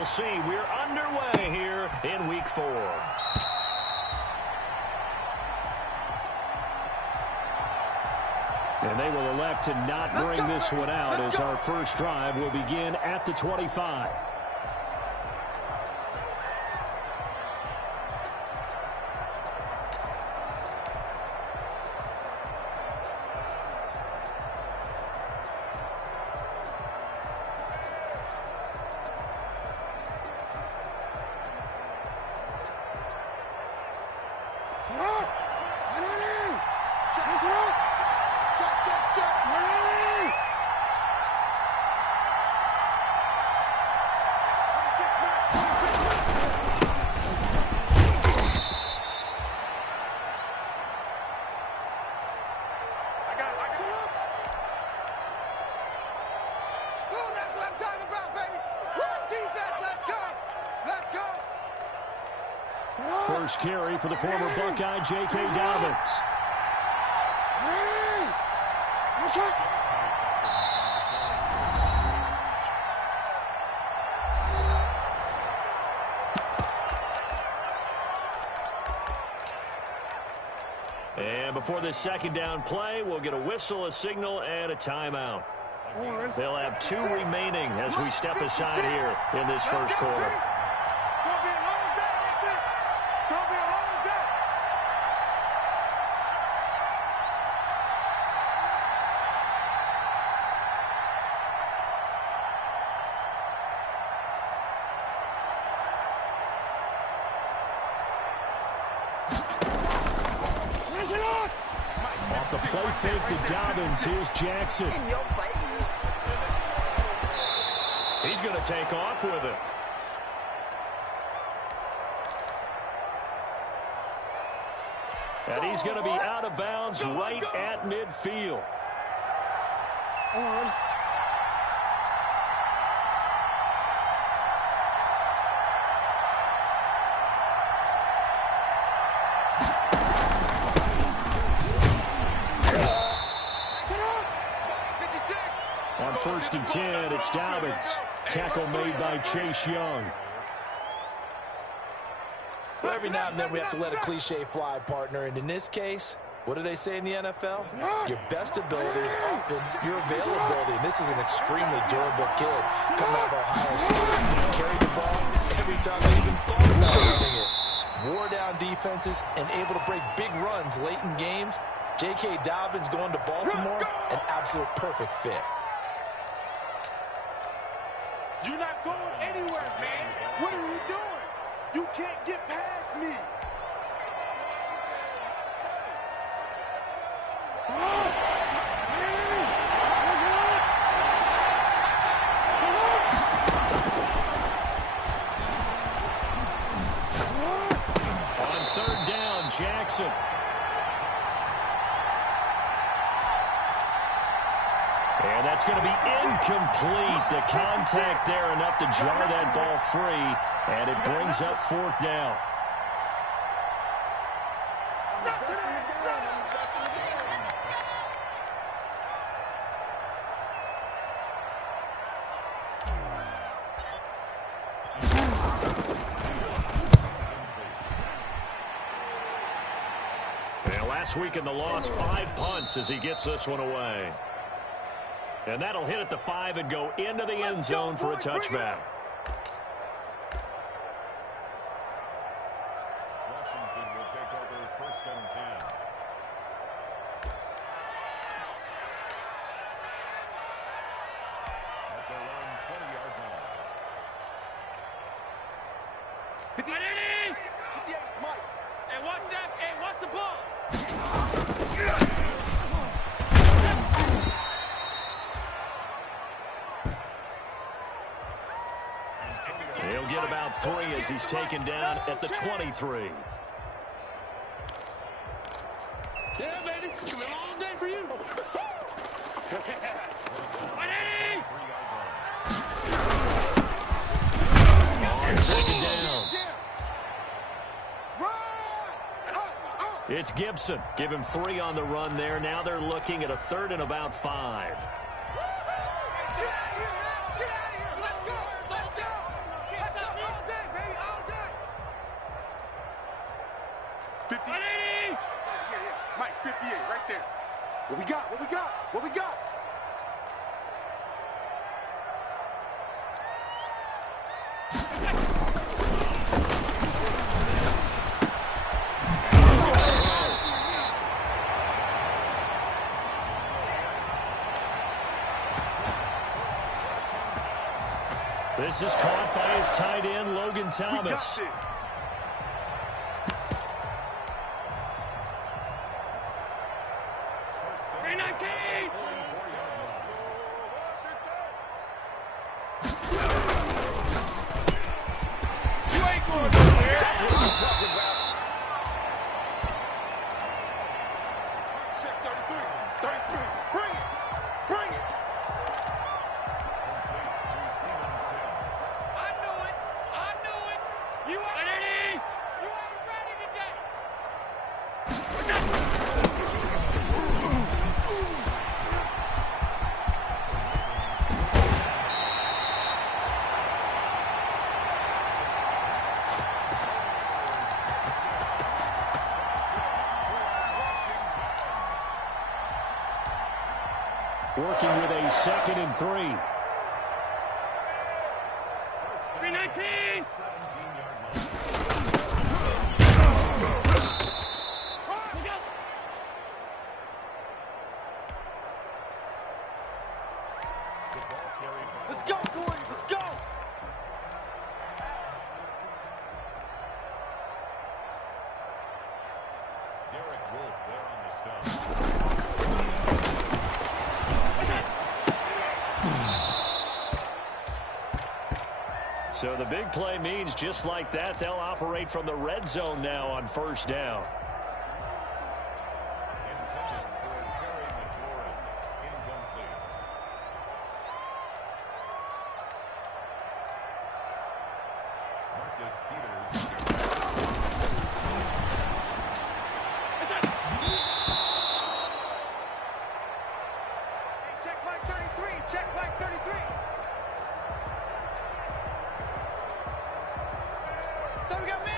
We'll see. We're underway here in Week 4. And they will elect to not bring this one out as our first drive will begin at the 25. First carry for the former Buckeye, J.K. Dobbins. And before this second down play, we'll get a whistle, a signal, and a timeout. They'll have 2 remaining as we step aside here in this first quarter. Off the play fake to Dobbins, here's Jackson. In your face. He's going to take off with it. And he's going to be out of bounds right at midfield. On 1st and 10, it's Dobbins. Tackle made by Chase Young. Well, every now and then we have to let a cliche fly, partner. And in this case, what do they say in the NFL? Your best ability is often your availability. And this is an extremely durable kid coming out of Ohio State. Carried the ball every time they even thought about running it. Wore down defenses and able to break big runs late in games. J.K. Dobbins going to Baltimore, an absolute perfect fit. You're not going anywhere, man. What are you doing? You can't get past me. On 3rd down, Jackson. And that's going to be incomplete. The contact there enough to jar that ball free, and it brings up 4th down. And last week in the loss, 5 punts as he gets this one away. And that'll hit at the 5 and go into the end zone for a touchback. Washington will take over 1st and 10. At their own 20-yard line. 58, Mike. Hey, watch that. Hey, watch the ball. He'll get about 3 as he's taken down at the 23. Yeah, baby. It's been a long day for you. On 2nd down. It's Gibson. Give him 3 on the run there. Now they're looking at a 3rd and about 5. Get out of here, man. Get out of here. Let's go. Let's go. 50. Yeah. Mike, 58, right there. What we got? What we got? What we got? This is caught by his tight end, Logan Thomas. We got this. Working with a 2nd and 3. 319. 17-yard line. Let's go, Corey. Let's go. Derek Wolf there on the stop. So the big play means just like that, they'll operate from the red zone now on 1st down. Intended for Terry McLaurin. Incomplete. Marcus Peters. Check Mike 33. Check Mike 33. So we got man.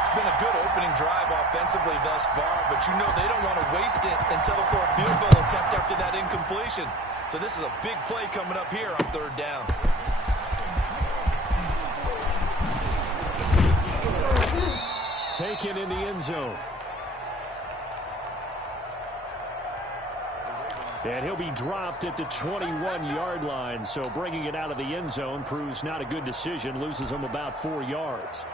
It's been a good opening drive offensively thus far, but you know they don't want to waste it and settle for a field goal attempt after that incompletion. So this is a big play coming up here on 3rd down. Taken in the end zone. And he'll be dropped at the 21-yard line, so bringing it out of the end zone proves not a good decision, loses him about 4 yards.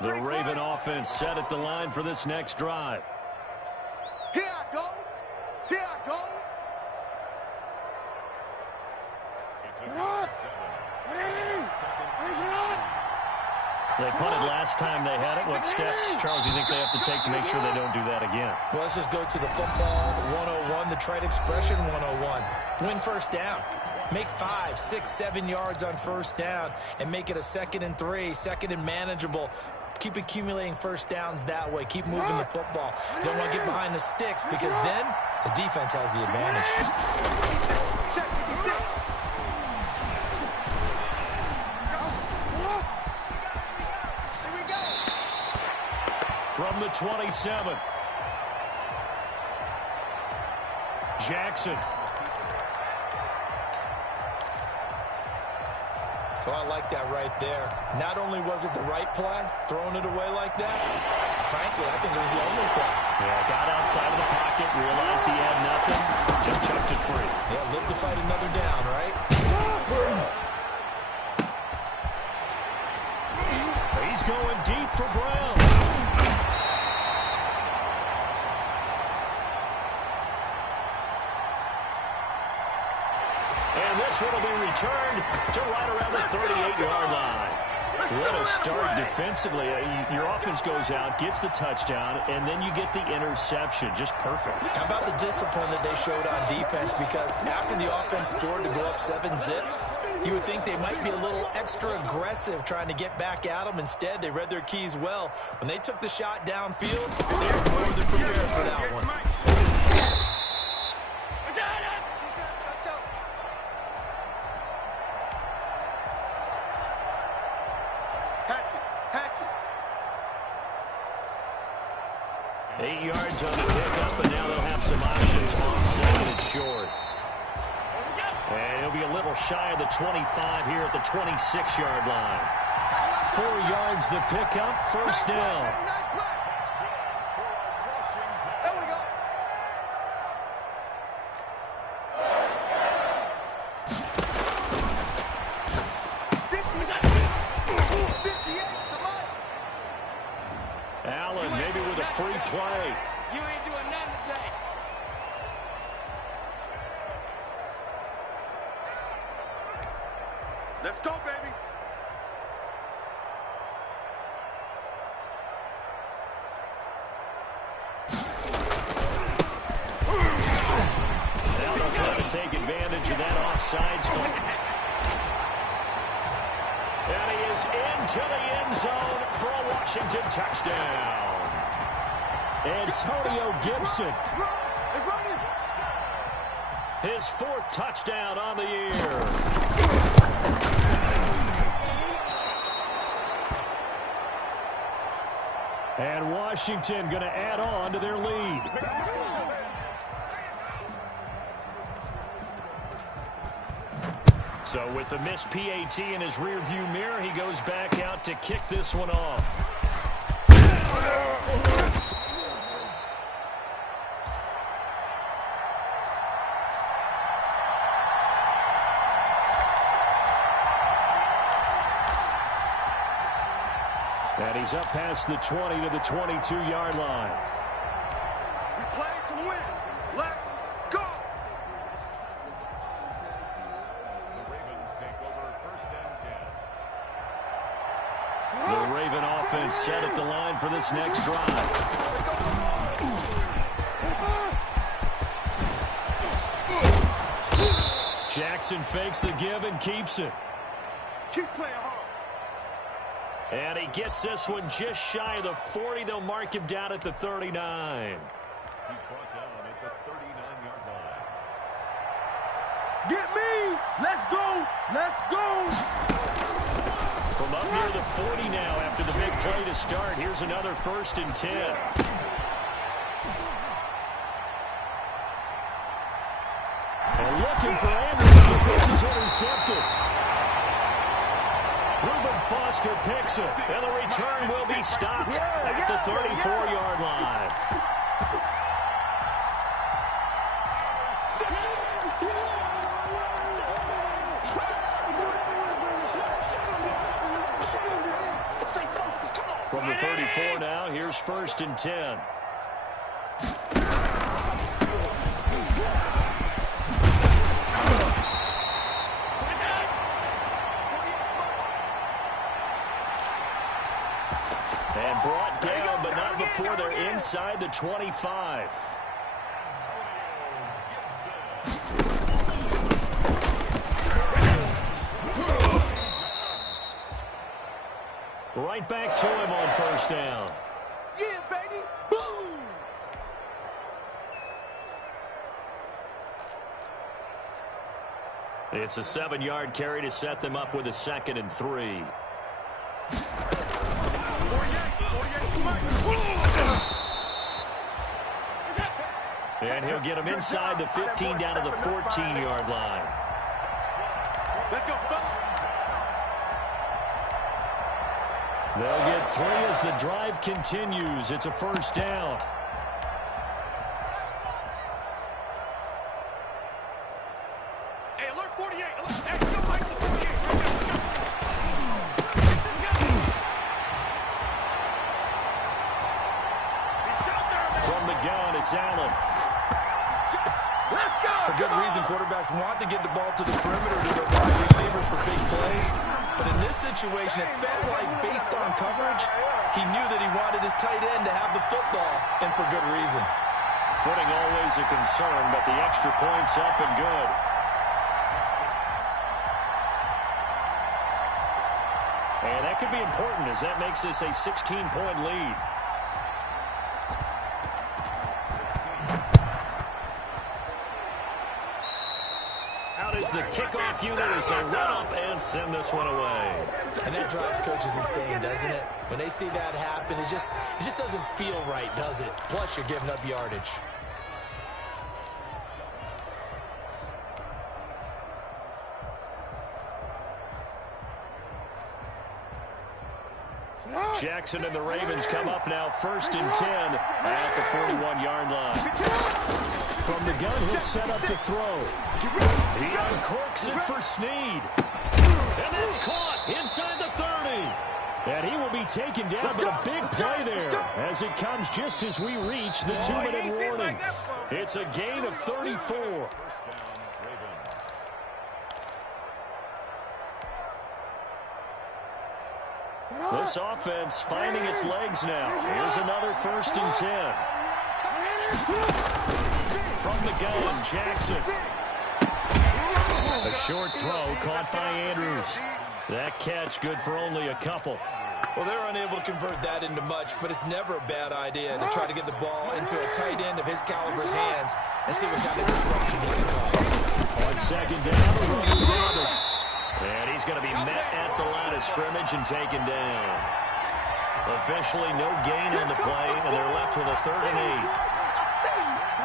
The Raven offense set at the line for this next drive. Here I go. Here I go. They punted last time they had it. What steps, Charles, you think they have to take to make sure they don't do that again? Well, let's just go to the football 101, the trite expression 101. Win 1st down. Make 5, 6, 7 yards on 1st down and make it a 2nd and 3, 2nd and manageable. Keep accumulating 1st downs that way. Keep moving the football. You don't want to get behind the sticks because then the defense has the advantage. From the 27. Jackson. So I like that right there. Not only was it the right play, throwing it away like that, frankly, I think it was the only play. Yeah, got outside of the pocket, realized he had nothing, just chucked it free. Yeah, live to fight another down, right? for Brown. And this one will be returned to right around the 38-yard line. What a start defensively. Your offense goes out, gets the touchdown, and then you get the interception. Just perfect. How about the discipline that they showed on defense? Because after the offense scored to go up 7-zip, you would think they might be a little extra aggressive trying to get back at them. Instead, they read their keys well. When they took the shot downfield, they were more than prepared for that one. Hatch it. 8 yards on the pickup, and now they'll have some options on second and short. And he'll be a little shy of the 25 here at the 26-yard line. 4 yards the pickup, first down. There we go. Allen maybe with a free play. You ain't doing nothing today. Let's go, baby. Now they'll try to take advantage of that offsides. And he is into the end zone for a Washington touchdown. Antonio Gibson. His 4th touchdown on the year. And Washington going to add on to their lead. So with the missed PAT in his rearview mirror, he goes back out to kick this one off. And he's up past the 20 to the 22-yard line. We play to win. Let's go. The Ravens take over first and 10. The Raven offense set at the line for this next drive. Jackson fakes the give and keeps it. Keep playing hard. And he gets this one just shy of the 40. They'll mark him down at the 39. He's brought down at the 39-yard line. Get me. Let's go. Let's go. From up near the 40 now after the big play to start. Here's another 1st and 10. And looking for Andrews, but this is intercepted. Reuben Foster picks it, and the return will be stopped at the 34-yard line. From the 34 now, here's 1st and 10. And brought down, but not before they're inside the 25. Right back to him on 1st down. Yeah, baby. Boom. It's a 7-yard carry to set them up with a 2nd and 3. And he'll get him inside the 15 down to the 14-yard line. Let's go. They'll get 3 as the drive continues. It's a 1st down. Hey, alert 48. Hey, go back to 48. It's Allen. Let's go! For good reason, quarterbacks want to get the ball to the perimeter to their wide receivers for big plays. But in this situation, it felt like, based on coverage, he knew that he wanted his tight end to have the football, and for good reason. Footing always a concern, but the extra point's up and good. And that could be important, as that makes this a 16-point lead. Out is the kickoff unit as they run up and send this one away. And that drives coaches insane, doesn't it? When they see that happen, it just doesn't feel right, does it? Plus, you're giving up yardage. Jackson and the Ravens come up now 1st and 10 at the 41-yard line. From the gun, he'll set up to throw. He uncorks it for Snead. And that's caught inside the 30. And he will be taken down, but a big play there as it comes just as we reach the 2-minute warning. It's a gain of 34. This offense finding its legs now. Here's another 1st and 10. From the gun, Jackson. A short throw caught by Andrews. That catch good for only a couple. Well, they're unable to convert that into much, but it's never a bad idea to try to get the ball into a tight end of his caliber's hands and see what kind of disruption he can cause. On 2nd down, Robbins. And he's going to be met at the line of scrimmage and taken down. Officially no gain on the play, and they're left with a 3rd and 8.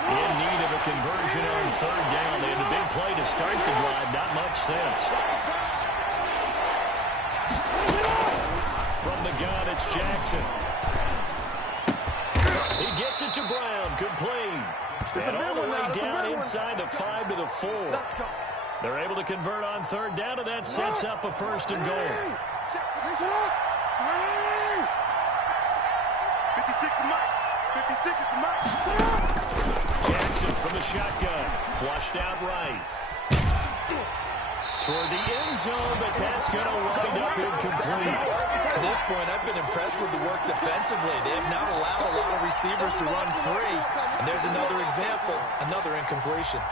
In need of a conversion on 3rd down. They had a big play to start the drive. Not much sense. From the gun, it's Jackson. He gets it to Brown. Good play. And all the way down inside the 5 to the 4. They're able to convert on 3rd down, and that sets up a 1st and goal. 56 is Mike. 56 is Mike. Jackson from the shotgun. Flushed out right. Toward the end zone, but that's going to wind up incomplete. To this point, I've been impressed with the work defensively. They have not allowed a lot of receivers to run free. And there's another example, another incompletion.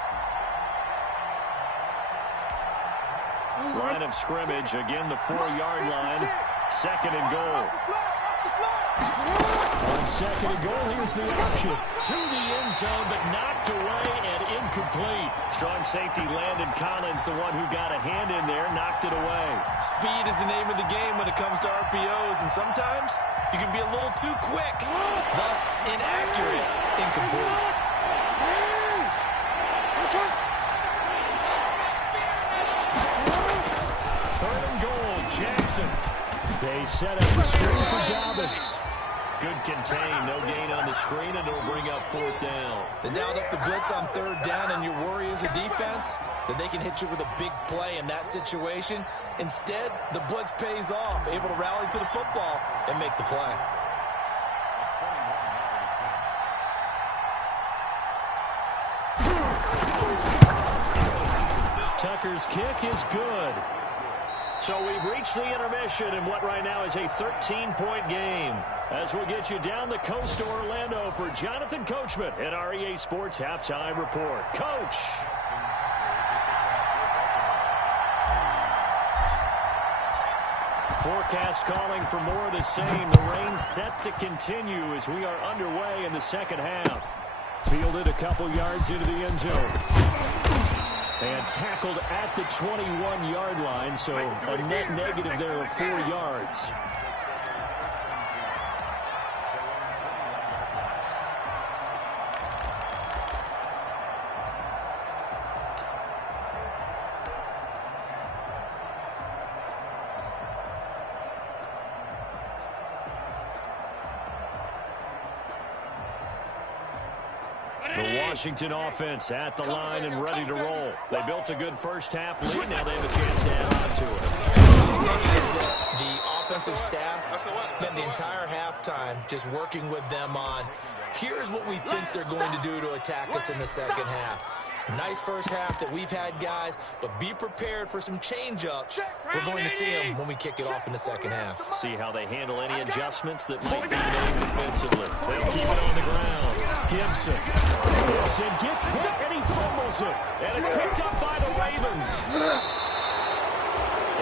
Line of scrimmage, again the 4-yard line. 2nd and goal. On 2nd and goal, here's the option. To the end zone, but knocked away and incomplete. Strong safety Landon Collins, the one who got a hand in there, knocked it away. Speed is the name of the game when it comes to RPOs, and sometimes you can be a little too quick, thus inaccurate, incomplete. Jackson. They set up the screen for Dobbins. Good contain, no gain on the screen, and it'll bring up 4th down. They dialed up the blitz on 3rd down, and your worry as a defense that they can hit you with a big play in that situation. Instead, the blitz pays off, able to rally to the football and make the play. Tucker's kick is good. So we've reached the intermission in what right now is a 13-point game. As we'll get you down the coast to Orlando for Jonathan Coachman at our EA Sports Halftime Report. Coach. Forecast calling for more of the same. The rain set to continue as we are underway in the 2nd half. Fielded a couple yards into the end zone. And tackled at the 21-yard line, so a net negative there of 4 yards. Washington offense at the line and ready to roll. They built a good first half lead. Now they have a chance to add on to it. Is that the offensive staff spent the entire halftime just working with them on, here's what we think they're going to do to attack us in the second half. Nice first half that we've had, guys, but be prepared for some change-ups. We're going to see them when we kick it off in the second half. See how they handle any adjustments that might be made defensively. They'll keep it on the ground. Gibson gets hit, and he fumbles it. And it's picked up by the Ravens.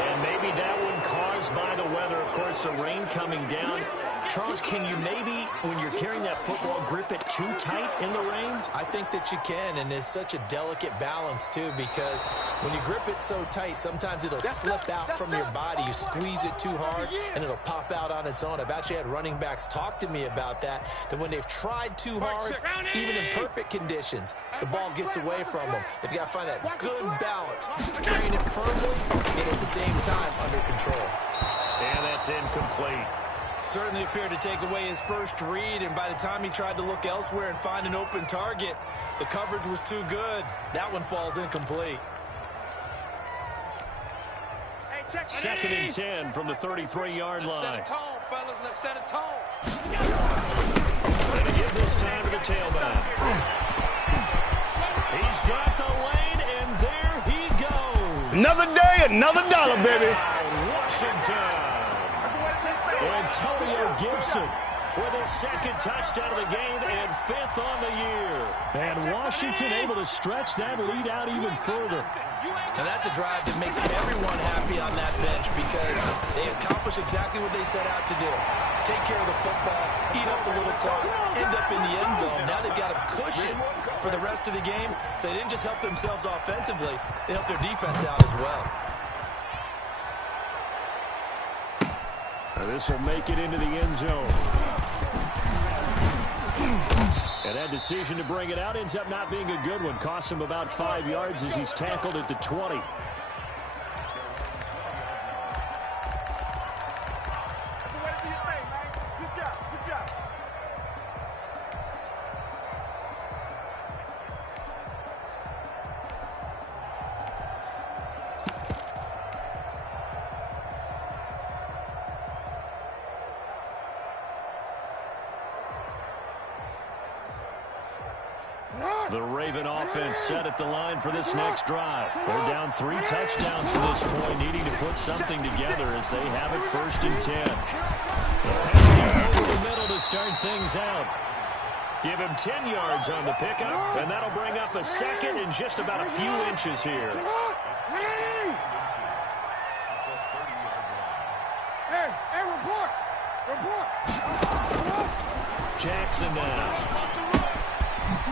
And maybe that one caused by the weather. Of course, the rain coming down. Charles, can you maybe, when you're carrying that football, grip it too tight in the rain? I think that you can, and it's such a delicate balance, too, because when you grip it so tight, sometimes it'll slip out from your body. You squeeze it too hard, and it'll pop out on its own. I've actually had running backs talk to me about that when they've tried too hard, even in perfect conditions, the ball gets away from them. They've got to find that good balance, carrying it firmly, and at the same time under control. And that's incomplete. Certainly appeared to take away his first read, and by the time he tried to look elsewhere and find an open target, the coverage was too good. That one falls incomplete. Second and 10 from the 33-yard line. Set a tone, fellas. Let's set a tone. Going to give this time to the tailback. He's got the lane, and there he goes. Another day, another dollar, baby. Washington. Antonio Gibson with his second touchdown of the game and 5th on the year. And Washington able to stretch that lead out even further. Now that's a drive that makes everyone happy on that bench because they accomplish exactly what they set out to do. Take care of the football, eat up the little clock, end up in the end zone. Now they've got a cushion for the rest of the game. So they didn't just help themselves offensively, they helped their defense out as well. This will make it into the end zone. And that decision to bring it out ends up not being a good one. Costs him about 5 yards as he's tackled at the 20. The Raven offense set at the line for this next drive. They're down 3 touchdowns to this point, needing to put something together as they have it 1st and 10. Over the middle to start things out. Give him 10 yards on the pickup, and that'll bring up a second in just about a few inches here. Hey, report! Jackson now.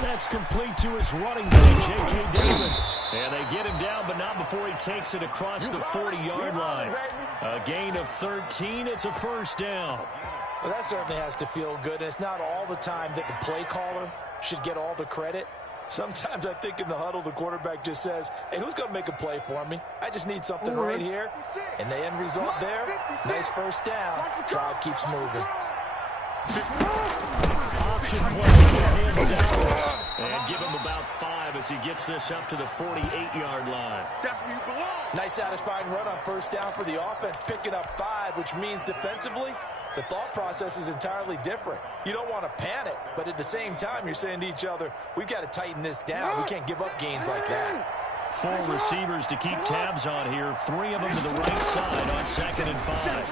That's complete to his running back, J.K. Davis. And they get him down, but not before he takes it across the 40-yard line. A gain of 13. It's a 1st down. Well, that certainly has to feel good. And it's not all the time that the play caller should get all the credit. Sometimes I think in the huddle, the quarterback just says, hey, who's going to make a play for me? I just need something right here. And the end result there, nice 1st down. Drive keeps moving. Option play. And give him about 5 as he gets this up to the 48-yard line. That's where you belong. Nice satisfying run on 1st down for the offense, picking up 5, which means defensively, the thought process is entirely different. You don't want to panic, but at the same time, you're saying to each other, we've got to tighten this down. We can't give up gains like that. 4 receivers to keep tabs on here. 3 of them to the right side on 2nd and 5.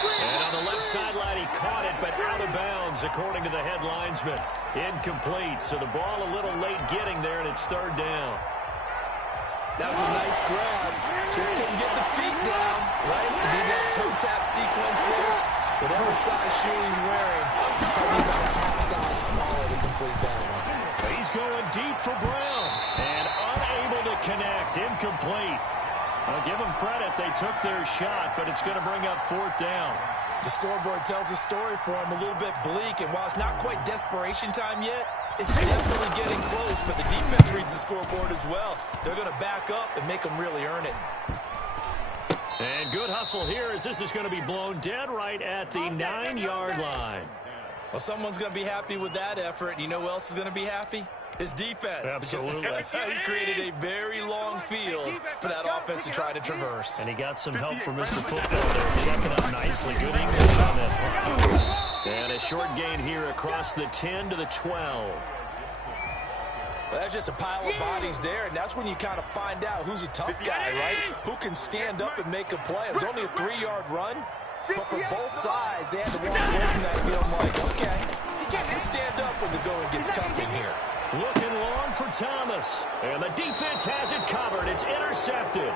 And on the left sideline, he caught it, but out of bounds, according to the head linesman. Incomplete, so the ball a little late getting there, and it's 3rd down. That was a nice grab. Just couldn't get the feet down, right? You need that toe tap sequence there. Whatever size shoe he's wearing, probably about a half size smaller to complete that one. He's going deep for Brown, and unable to connect. Incomplete. I'll give them credit. They took their shot, but it's going to bring up 4th down. The scoreboard tells a story for him, a little bit bleak, and while it's not quite desperation time yet, it's definitely getting close, but the defense reads the scoreboard as well. They're going to back up and make them really earn it. And good hustle here as this is going to be blown dead right at the 9-yard line. Well, someone's going to be happy with that effort. And you know who else is going to be happy? His defense. Absolutely. He created a very long field for that offense to try to traverse. And he got some help from Mr. Football there, checking up nicely. Good English on that punt. And a short gain here across the 10 to the 12. Well, that's just a pile of bodies there, and that's when you kind of find out who's a tough guy, right? Who can stand up and make a play. It was only a 3-yard run, but for both sides, they had to walk away from that field like, okay, you can stand up when the going gets tough in here. Looking long for Thomas. And the defense has it covered. It's intercepted.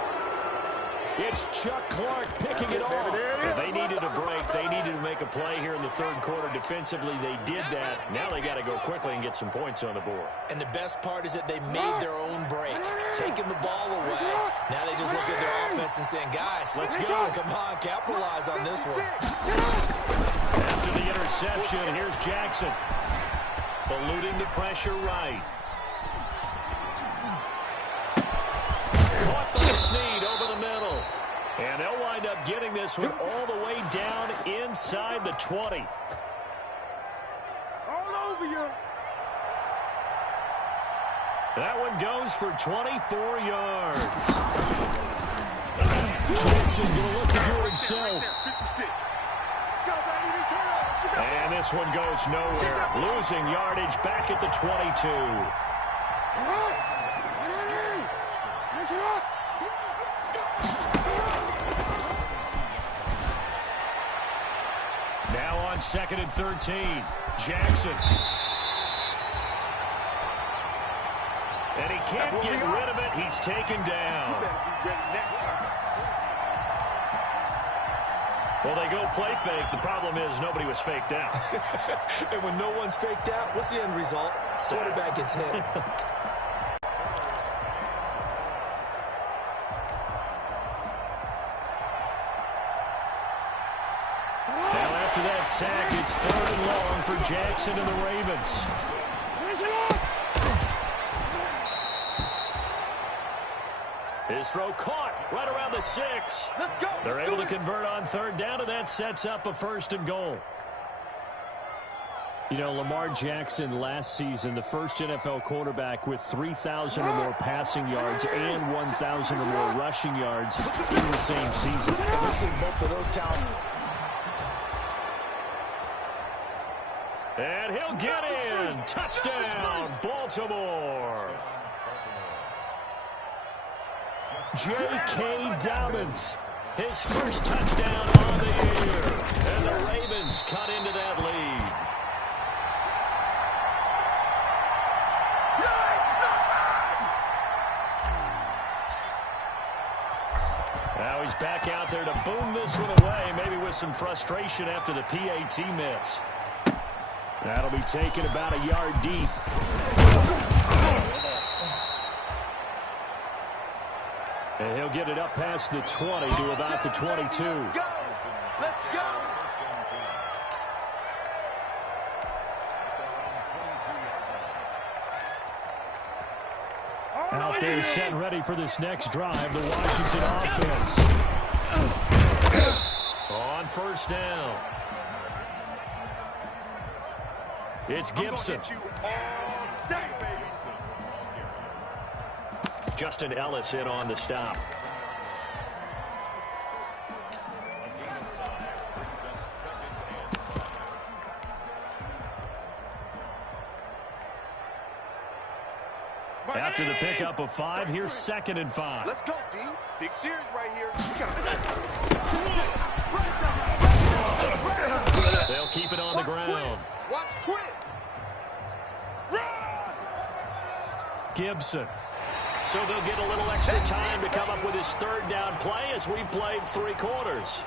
It's Chuck Clark picking it off. They needed a break. They needed to make a play here in the third quarter. Defensively, they did that. Now they got to go quickly and get some points on the board. And the best part is that they made their own break, taking the ball away. Now they just look at their offense and saying, guys, let's go. Come on, capitalize on this one. After the interception, here's Jackson. Eluding the pressure right. Caught by Snead over the middle. And they'll wind up getting this one all the way down inside the 20. All over you. That one goes for 24 yards. Jackson going to look to do it himself. 56. And this one goes nowhere. Losing yardage back at the 22. Now on 2nd and 13. Jackson. And he can't get rid of it. He's taken down. Well, they go play fake. The problem is nobody was faked out. And when no one's faked out, what's the end result? Quarterback gets hit. Now after that sack, it's 3rd and long for Jackson and the Ravens. His throw caught right around the 6. Let's go. They're able to convert on 3rd down, and that sets up a 1st and goal. You know, Lamar Jackson last season, the first NFL quarterback with 3,000 or more passing yards and 1,000 or more rushing yards in the same season. Listen, both of those talents. And he'll get in. Touchdown, Baltimore. J.K. Dobbins, his first touchdown on the year. And the Ravens cut into that lead. Now he's back out there to boom this one away, maybe with some frustration after the PAT miss. That'll be taken about a yard deep. And he'll get it up past the 20 to about the 22. Let's go. Out there setting ready for this next drive, the Washington offense. On 1st down. It's Gibson. Justin Ellis in on the stop. After the pickup of 5, here's 2nd and 5. Let's go, D. Big series right here. They'll keep it on the ground. Watch twins. Gibson. So they'll get a little extra time to come up with his 3rd down play as we've played 3 quarters.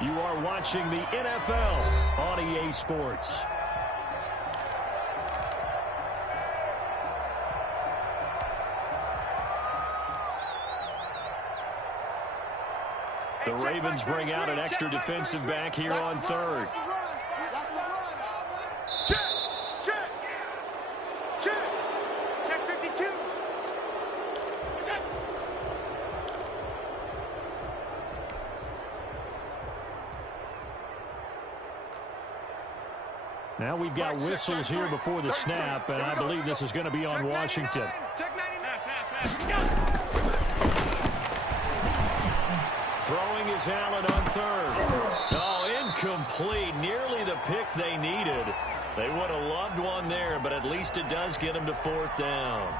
You are watching the NFL on EA Sports. The Ravens bring out an extra defensive back here on 3rd. Check 52. Now we've got whistles here before the snap, and I believe this is going to be on Washington. Throwing is Allen on third. Oh, incomplete. Nearly the pick they needed. They would have loved one there, but at least it does get them to fourth down.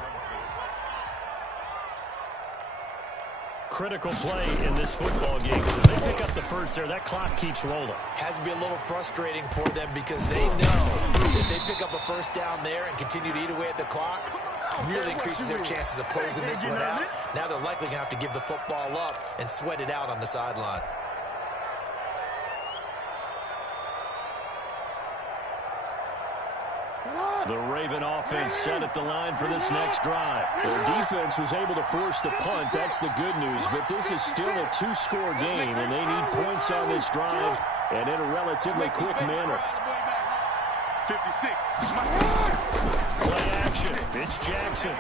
Critical play in this football game, because if they pick up the first there, that clock keeps rolling. Has to be a little frustrating for them because they know if they pick up a first down there and continue to eat away at the clock, really increases their chances of closing this one out. Now they're likely going to have to give the football up and sweat it out on the sideline. The Raven offense set at the line for this next drive. Their defense was able to force the punt. That's the good news. But this is still a two-score game, and they need points on this drive and in a relatively quick manner. 56. Play action. It's Jackson.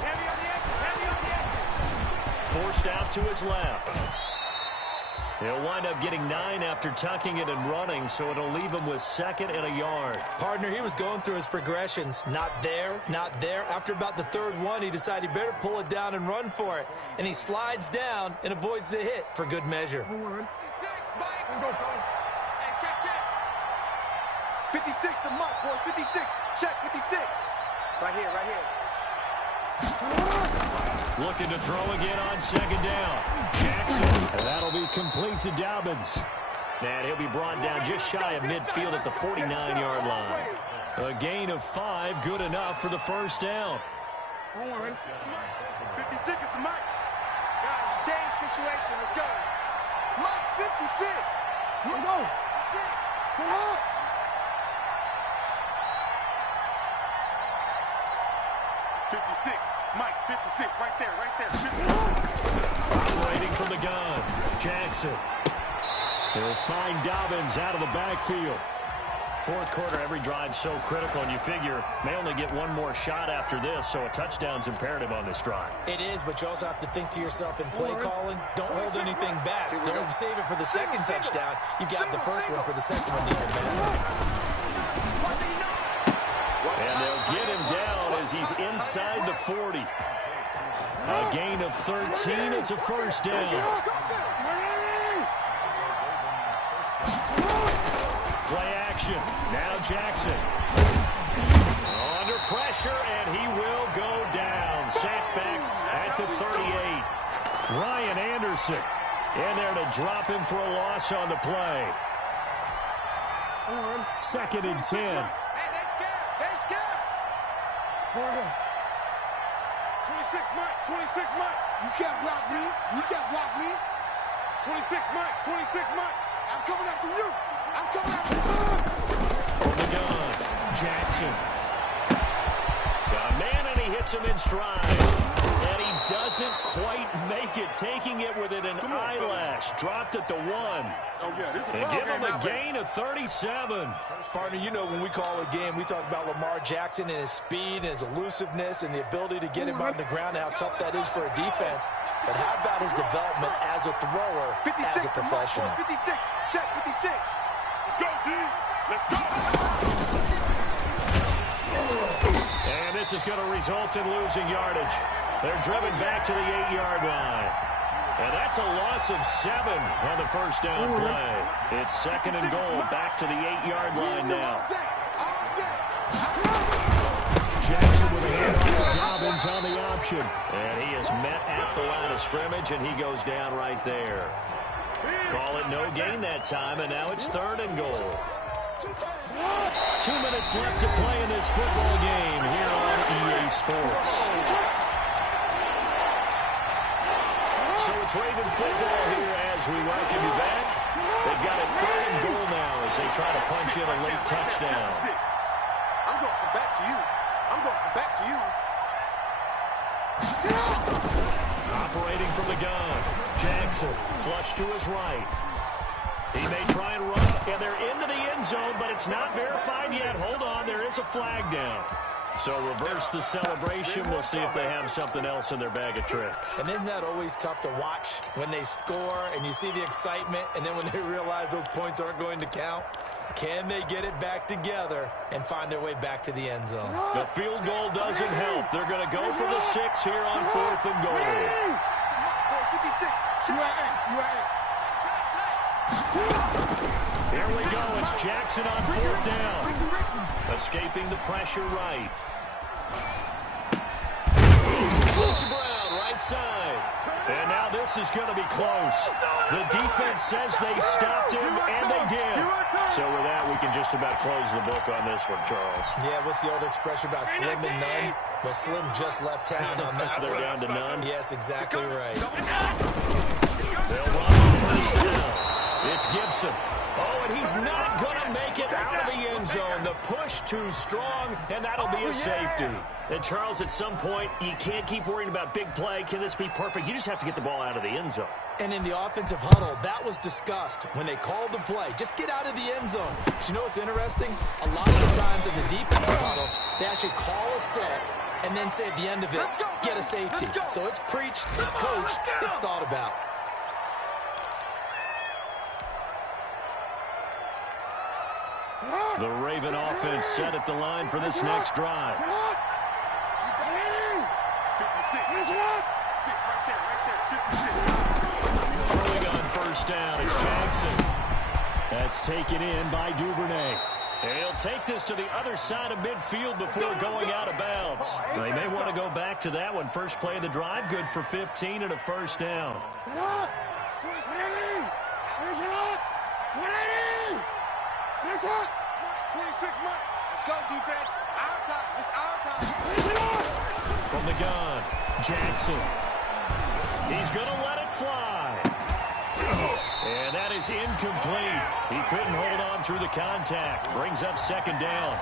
Forced out to his left. He'll wind up getting 9 after tucking it and running, so it'll leave him with second and a yard. Partner, he was going through his progressions. Not there, not there. After about the third one, he decided he better pull it down and run for it. And he slides down and avoids the hit for good measure. 56 to Mike, boys. 56. Check 56. Right here, right here. Looking to throw again on second down. Jackson. And that'll be complete to Dobbins. And he'll be brought down just shy of midfield at the 49-yard line. A gain of 5, good enough for the first down. 56 is the Mike. Guys, game situation. Let's go. Mike 56. Let's go. 56. Come on. 56. Mike, 56, right there, right there. 56. Operating from the gun, Jackson. They'll find Dobbins out of the backfield. Fourth quarter, every drive so critical, and you figure may only get one more shot after this, so a touchdown's imperative on this drive. It is, but you also have to think to yourself in play calling, don't hold anything back. Don't save it for the second touchdown. You've got the first one for the second one even better. And they'll get him down as he's inside the 40. A gain of 13. It's a first down. Play action. Now Jackson. Under pressure, and he will go down. Safe back at the 38. Ryan Anderson in there to drop him for a loss on the play. Second and 10. 26 Mike, 26 Mike. You can't block me. You can't block me. 26 Mike, 26 Mike. I'm coming after you. I'm coming after you. From the gun, Jackson. Got a man, and he hits him in stride. And he doesn't quite make it, taking it within an eyelash. Dropped at the 1. Oh, yeah, this is and give him a gain of 37. Partner, you know when we call a game, we talk about Lamar Jackson and his speed and his elusiveness and the ability to get him on the ground and how tough that is for a defense. But how about his development as a thrower, as a professional? 56, check 56. Let's go, D. Let's go. And this is going to result in losing yardage. They're driven back to the 8-yard line. And that's a loss of 7 on the first down play. It's second and goal, back to the 8-yard line now. Jackson with a hit on Dobbins on the option. And he is met at the line of scrimmage, and he goes down right there. Call it no gain that time, and now it's third and goal. 2 minutes left to play in this football game here on EA Sports. So it's Raven football here as we welcome you back. They've got a third and goal now as they try to punch in a late touchdown. I'm going to come back to you. I'm going to come back to you. Operating from the gun, Jackson flush to his right. He may try and run, and they're into the end zone, but it's not verified yet. Hold on, there is a flag down. So reverse the celebration. We'll see if they have something else in their bag of tricks. And isn't that always tough to watch when they score and you see the excitement, and then when they realize those points aren't going to count? Can they get it back together and find their way back to the end zone? The field goal doesn't help. They're going to go for the 6 here on 4th and goal. Here we go. It's Jackson on 4th down. Escaping the pressure right. To Brown, right side. And now this is going to be close. The defense says they stopped him, and they did. So with that, we can just about close the book on this one, Charles. Yeah, what's the old expression about slim and none? Well, Slim just left town on that They're one. down to none. Yes, exactly right. They'll run on 1st down. It's Gibson. Oh, and he's not going to make it out of the end zone. The push too strong, and that'll be a safety. And, Charles, at some point, you can't keep worrying about big play. Can this be perfect? You just have to get the ball out of the end zone. And in the offensive huddle, that was discussed when they called the play. Just get out of the end zone. But you know what's interesting? A lot of the times in the defensive huddle, they actually call a set and then say at the end of it, get a safety. So it's preached, it's coached, it's thought about. The Raven offense set at the line for this next drive. Throwing on 1st down, it's Jackson. That's taken in by Duvernay. And he'll take this to the other side of midfield before going out of bounds. They may want to go back to that one. First play of the drive, good for 15 and a 1st down. 26 months. Let's go, defense. Our time. It's our time. From the gun, Jackson. He's going to let it fly. And that is incomplete. He couldn't hold on through the contact. Brings up 2nd down.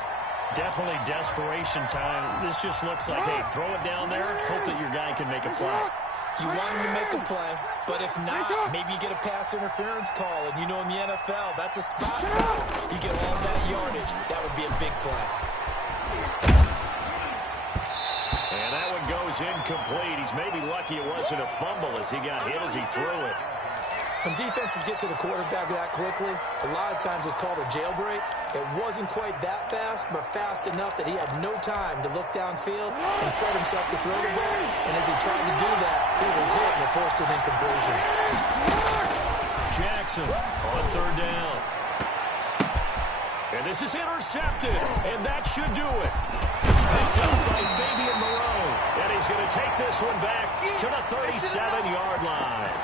Definitely desperation time. This just looks like, hey, throw it down there. Hope that your guy can make a play. You want him to make a play, but if not, maybe you get a pass interference call. And you know in the NFL, that's a spot foul. You get all that yardage. That would be a big play. And that one goes incomplete. He's maybe lucky it wasn't a fumble as he got hit as he threw it. When defenses get to the quarterback that quickly, a lot of times it's called a jailbreak. It wasn't quite that fast, but fast enough that he had no time to look downfield and set himself to throw the ball. And as he tried to do that, he was hit and it forced an incompletion. Jackson on 3rd down. And this is intercepted, and that should do it. Picked up by Fabian Moreau. And he's going to take this one back to the 37-yard line.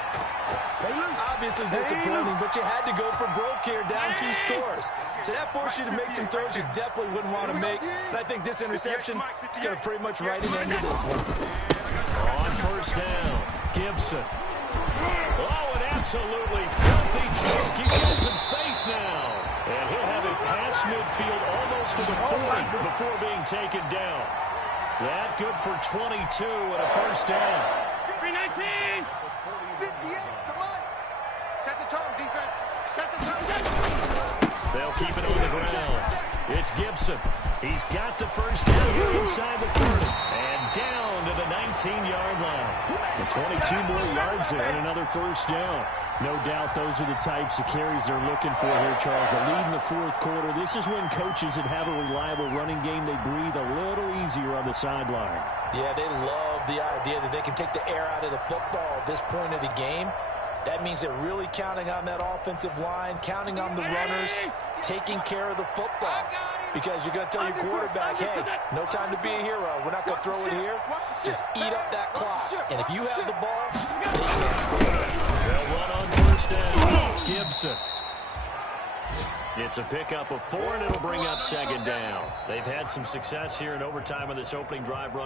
Obviously disappointing, but you had to go for broke here, down 2 scores. So that forced you to make some throws you definitely wouldn't want to make. And I think this interception is going to pretty much write an end to this one. On 1st down, Gibson. Oh, an absolutely filthy joke. He's got some space now. And he'll have it past midfield almost to the 40 before being taken down. That good for 22 and a 1st down. 319. 58. Come on. Set the tone, defense. Set the tone. They'll keep it on the ground. It's Gibson. He's got the 1st down here inside the 30. And down to the 19-yard line. The 22 more yards there and another 1st down. No doubt those are the types of carries they're looking for here, Charles. The lead in the 4th quarter. This is when coaches that have a reliable running game, they breathe a little easier on the sideline. Yeah, they love the idea that they can take the air out of the football at this point of the game. That means they're really counting on that offensive line, counting on the runners, taking care of the football. Because you're going to tell your quarterback, hey, no time to be a hero. We're not going to throw it here. Just eat up that clock. And if you have the ball, they can't score. They'll run on 1st down. Gibson. It's a pickup of 4, and it'll bring up 2nd down. They've had some success here in overtime of this opening drive run.